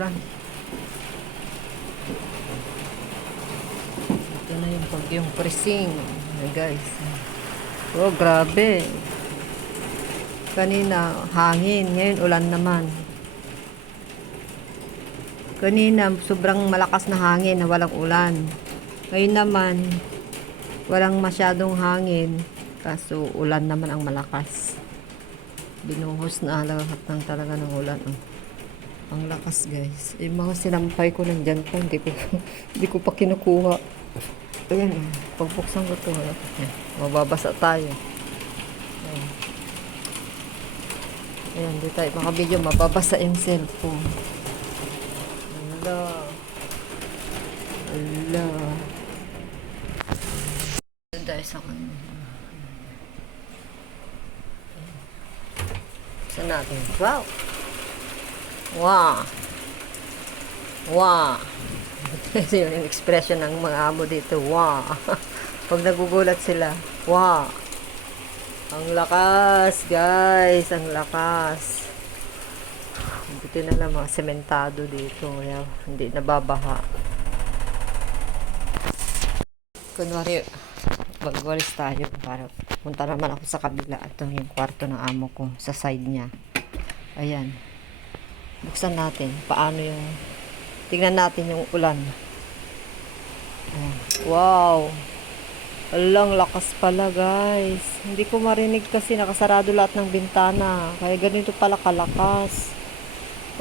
ulan. Ito na yung bagyong Krising. Guys. Oh, grabe. Kanina, hangin. Ngayon, ulan naman. Kanina, sobrang malakas na hangin na walang ulan. Ngayon naman, walang masyadong hangin. Kaso, ulan naman ang malakas. Binuhos na lahat ng talaga ng ulan. Oh. Ang lakas, guys. Yung mga sinampay ko nandyan pa. Hindi ko pa kinukuha. Ayan, pagbuksan ko ito. Mababasa tayo. Ayan, di tayo makabidyo. Mababasa yung cellphone. Ala. Ala. Dahil sa kanya. Saan natin? Wow! Wow! Wow! Ito yung expression ng mga amo dito. Wow! Pag nagugulat sila. Wow! Ang lakas, guys. Ang lakas. Buti na lang mga sementado dito. Kaya hindi nababaha. Kunwari, magwalis tayo para punta naman ako sa kabila. Ito yung kwarto ng amo ko sa side niya. Ayan. Buksan natin. Paano yung... Tingnan natin yung ulan. Ayan. Wow! Alang lakas pala, guys. Hindi ko marinig kasi nakasarado lahat ng bintana. Kaya ganito pala kalakas.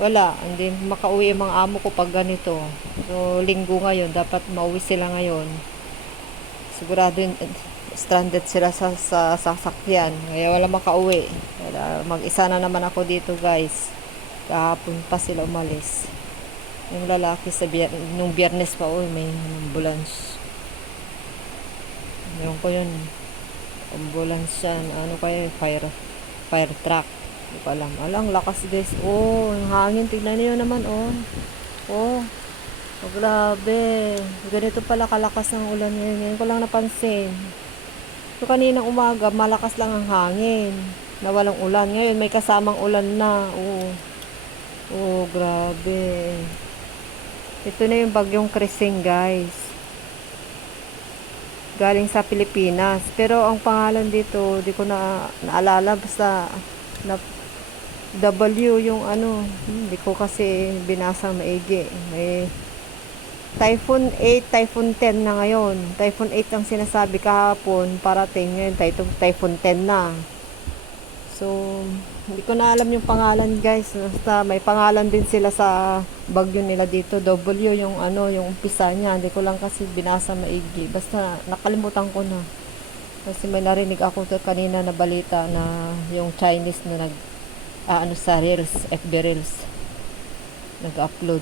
Wala. Hindi makauwi yung mga amo ko pag ganito. So, linggo ngayon. Dapat mauwi sila ngayon. Sigurado yun, stranded sila sa sasakyan. Kaya wala makauwi. Wala, mag-isa na naman ako dito, guys. Kahapon pa sila umalis. Yung lalaki nung biyernes pa, may ambulance. Yung ko yun. Ambulance yan. Ano kaya? Fire truck. Hindi ko alam. Alang, lakas, guys. Oh, yung hangin. Tignan niyo naman, oh. Oh. Oh, grabe. Ganito pala kalakas ng ulan ngayon. Ngayon ko lang napansin. So, kaninang umaga, malakas lang ang hangin. Na walang ulan. Ngayon, may kasamang ulan na. Oh. Oh, grabe. Ito na yung bagyong Krising, guys. Galing sa Pilipinas. Pero ang pangalan dito, di ko naalala. Basta, W yung ano. Hindi ko kasi binasa maigi. May Typhoon 8, Typhoon 10 na ngayon. Typhoon 8 ang sinasabi kahapon. Parating ngayon, Typhoon 10 na. So, hindi ko na alam yung pangalan, guys. Basta may pangalan din sila sa bagyo nila dito. W yung ano, yung umpisa niya. Hindi ko lang kasi binasa maigi. Basta nakalimutan ko na. Kasi may narinig ako kanina na balita na yung Chinese na sa Reels, FB Reels. Nag-upload.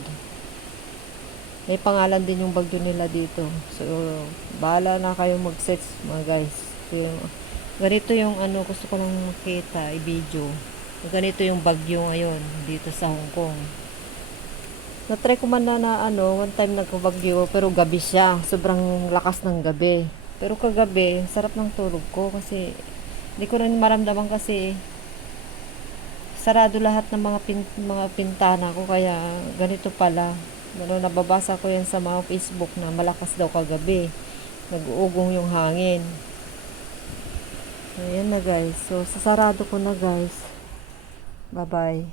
May pangalan din yung bagyo nila dito. So, bahala na kayo mag-search, mga guys. Ganito yung ano, gusto ko lang makita, i-video. Ganito yung bagyo ngayon, dito sa Hong Kong. Na-try ko man na one time nagkabagyo, pero gabi siya. Sobrang lakas ng gabi. Pero kagabi, sarap ng tulog ko kasi hindi ko rin maramdaman kasi sarado lahat ng mga pintana ko, kaya ganito pala. Nababasa ko yan sa mga Facebook na malakas daw kagabi. Nag-uugong yung hangin. Ayan na, guys. So, sasarado ko na, guys. Bye-bye.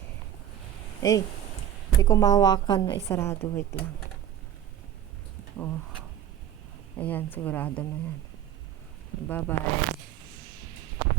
Hindi ko mahawakan na isarado. Wait lang. Oh. Ayan, sigurado na yan. Bye-bye.